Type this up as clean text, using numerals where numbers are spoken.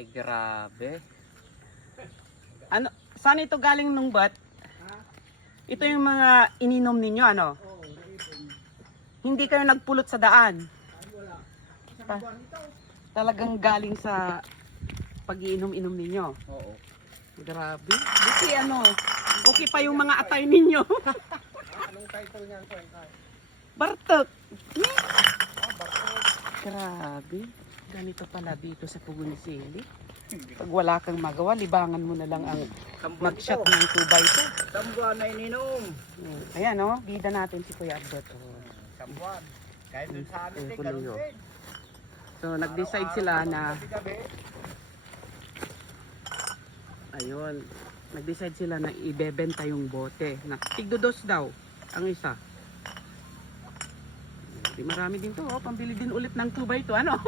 Ay, grabe. Ano, saan ito galing nung bat? Ito yung mga ininom ninyo, ano? Hindi kayo nagpulot sa daan? Talagang galing sa pag-iinom-inom ninyo? Oo. Grabe. Buti ano, okay pa yung mga atay ninyo. Anong title niyan, Kwenta? Bartok. Grabe. Ganito pala dito sa Pugonisili. Pag wala kang magawa, libangan mo na lang ang mag-shot ng 2x2. Sambuan na ininom. Ayan o, bida natin si Kuya Abdot. Oh. Sambuan. Kahit dun sa amin, Ayun, ganun Julio. din. So nag-decide sila na, Gabi-gabi. ayun, nag-decide sila na ibebenta yung bote. Na tigdodos daw ang isa. Di marami din to, oh. Pambili din ulit ng 2x2, ano?